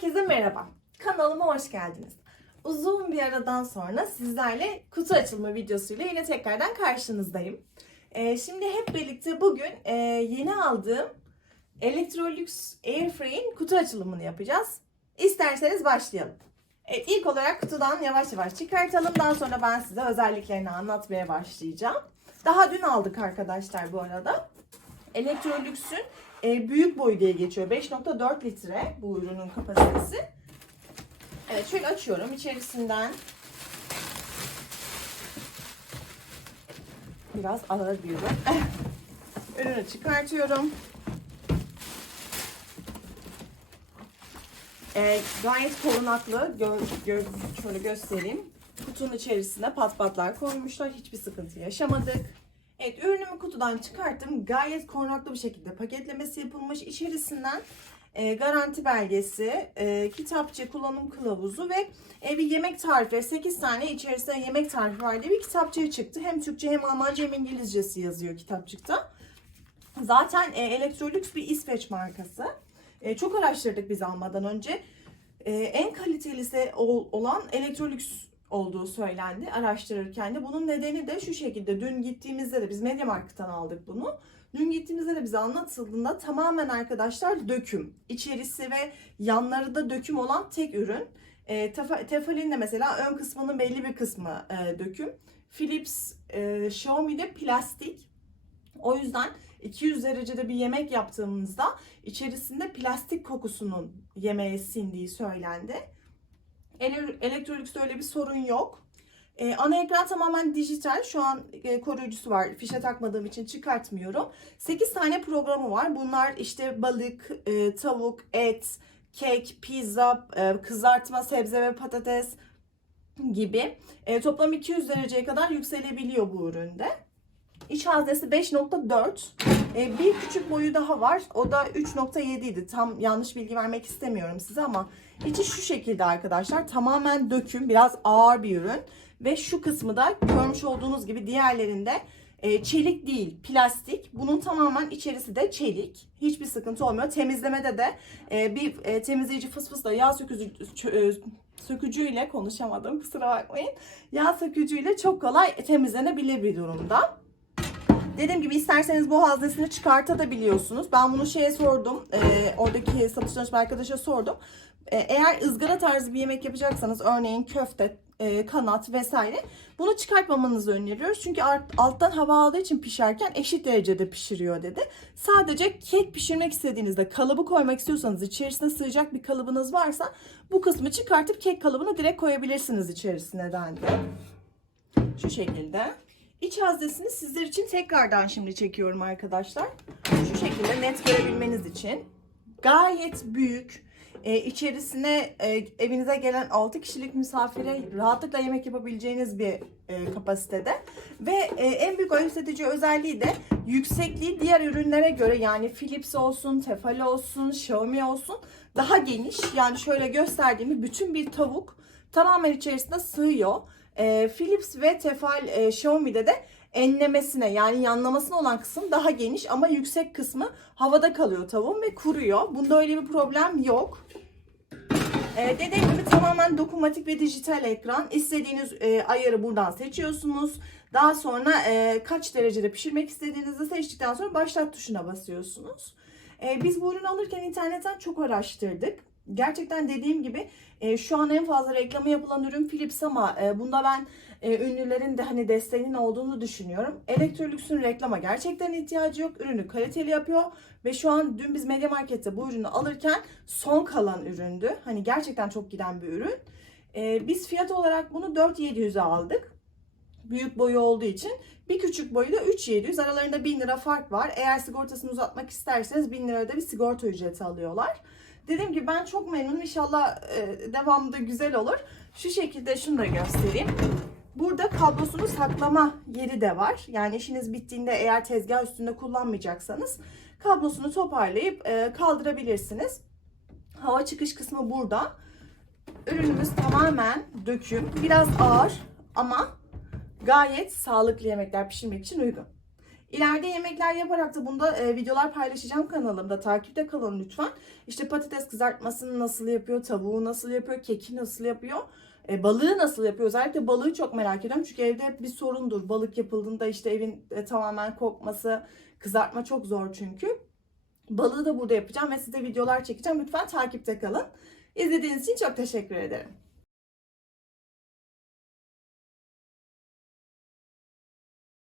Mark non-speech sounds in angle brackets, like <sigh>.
Herkese merhaba. Kanalıma hoş geldiniz. Uzun bir aradan sonra sizlerle kutu açılma videosuyla yine tekrardan karşınızdayım. Ee, şimdi hep birlikte bugün e, yeni aldığım Electrolux Airfry'in kutu açılımını yapacağız. İsterseniz başlayalım. Evet, ilk olarak kutudan yavaş yavaş çıkartalım. Daha sonra ben size özelliklerini anlatmaya başlayacağım. Daha dün aldık arkadaşlar bu arada. Electrolux'ün e, büyük boy diye geçiyor. 5.4 litre bu ürünün kapasitesi. Evet şöyle açıyorum. İçerisinden biraz ağır bir ürün. <laughs> Ürünü çıkartıyorum. E, gayet korunaklı. Gö, gö, şöyle göstereyim. Kutunun içerisine pat patlar koymuşlar. Hiçbir sıkıntı yaşamadık. Evet ürünümü kutudan çıkarttım. Gayet korunaklı bir şekilde paketlemesi yapılmış. İçerisinden e, garanti belgesi, e, kitapçı, kullanım kılavuzu ve e, bir yemek tarifi. 8 tane içerisinde yemek tarifi var diye bir kitapçığı çıktı. Hem Türkçe hem Almanca hem İngilizcesi yazıyor kitapçıkta. Zaten e, Electrolux bir İsveç markası. E, çok araştırdık biz almadan önce. E, en kalitelisi ol, olan Electrolux olduğu söylendi araştırırken de. Bunun nedeni de şu şekilde. Dün gittiğimizde de biz Mediamarkt'tan aldık bunu. Dün gittiğimizde de bize anlatıldığında tamamen arkadaşlar döküm. İçerisi ve yanları da döküm olan tek ürün. E, Tefa- Tefal'in de mesela ön kısmının belli bir kısmı e, döküm. Philips, e, Xiaomi'de plastik. O yüzden 200 derecede bir yemek yaptığımızda içerisinde plastik kokusunun yemeğe sindiği söylendi. Ele- Electrolux'ta öyle bir sorun yok. Ee, ana ekran tamamen dijital. Şu an e, koruyucusu var. Fişe takmadığım için çıkartmıyorum. 8 tane programı var. Bunlar işte balık, e, tavuk, et, kek, pizza, e, kızartma, sebze ve patates gibi. E, toplam 200 dereceye kadar yükselebiliyor bu üründe. İç haznesi 5.4. E, bir küçük boyu daha var. O da 3.7 idi. Tam yanlış bilgi vermek istemiyorum size ama içi şu şekilde arkadaşlar. Tamamen döküm, biraz ağır bir ürün. Ve şu kısmı da görmüş olduğunuz gibi diğerlerinde e, çelik değil, plastik. Bunun tamamen içerisi de çelik. Hiçbir sıkıntı olmuyor. Temizlemede de e, bir e, temizleyici fısfısla yağ sökücü, e, sökücüyle konuşamadım kusura bakmayın. Yağ sökücüyle çok kolay temizlenebilir bir durumda. Dediğim gibi isterseniz bu haznesini çıkartabiliyorsunuz. Ben bunu şeye sordum. E, oradaki satış danışma arkadaşa sordum. E, eğer ızgara tarzı bir yemek yapacaksanız örneğin köfte, e, kanat vesaire bunu çıkartmamanızı öneriyoruz. Çünkü alttan hava aldığı için pişerken eşit derecede pişiriyor dedi. Sadece kek pişirmek istediğinizde kalıbı koymak istiyorsanız içerisine sığacak bir kalıbınız varsa bu kısmı çıkartıp kek kalıbını direkt koyabilirsiniz içerisine dendi. Şu şekilde. İç haznesini sizler için tekrardan şimdi çekiyorum arkadaşlar. Şu şekilde net görebilmeniz için. Gayet büyük. Ee, içerisine e, evinize gelen 6 kişilik misafire rahatlıkla yemek yapabileceğiniz bir e, kapasitede. Ve e, en büyük edici özelliği de yüksekliği diğer ürünlere göre yani Philips olsun, Tefal olsun, Xiaomi olsun daha geniş. Yani şöyle gösterdiğimi bütün bir tavuk tamamen içerisinde sığıyor. E, Philips ve Tefal e, Xiaomi'de de enlemesine yani yanlamasına olan kısım daha geniş ama yüksek kısmı havada kalıyor tavuğun ve kuruyor. Bunda öyle bir problem yok. Ee, dediğim gibi tamamen dokunmatik ve dijital ekran. İstediğiniz e, ayarı buradan seçiyorsunuz. Daha sonra e, kaç derecede pişirmek istediğinizi seçtikten sonra başlat tuşuna basıyorsunuz. E, biz bu ürünü alırken internetten çok araştırdık. Gerçekten dediğim gibi e, şu an en fazla reklamı yapılan ürün Philips ama e, bunda ben e, ünlülerin de hani desteğinin olduğunu düşünüyorum. Electrolux'un reklama gerçekten ihtiyacı yok. Ürünü kaliteli yapıyor ve şu an dün biz Media Market'te bu ürünü alırken son kalan üründü. Hani gerçekten çok giden bir ürün. Biz fiyat olarak bunu 4700'e aldık. Büyük boyu olduğu için. Bir küçük boyu da 3700. Aralarında 1000 lira fark var. Eğer sigortasını uzatmak isterseniz 1000 lirada bir sigorta ücreti alıyorlar. Dediğim gibi ben çok memnunum. İnşallah e, devamında güzel olur. Şu şekilde şunu da göstereyim. Burada kablosunu saklama yeri de var. Yani işiniz bittiğinde eğer tezgah üstünde kullanmayacaksanız kablosunu toparlayıp e, kaldırabilirsiniz. Hava çıkış kısmı burada. Ürünümüz tamamen döküm. Biraz ağır ama gayet sağlıklı yemekler pişirmek için uygun. İleride yemekler yaparak da bunda e, videolar paylaşacağım kanalımda. Takipte kalın lütfen. İşte patates kızartmasını nasıl yapıyor, tavuğu nasıl yapıyor, keki nasıl yapıyor, e, balığı nasıl yapıyor. Özellikle balığı çok merak ediyorum. Çünkü evde hep bir sorundur. Balık yapıldığında işte evin e, tamamen kokması, kızartma çok zor çünkü. Balığı da burada yapacağım ve size videolar çekeceğim. Lütfen takipte kalın. İzlediğiniz için çok teşekkür ederim.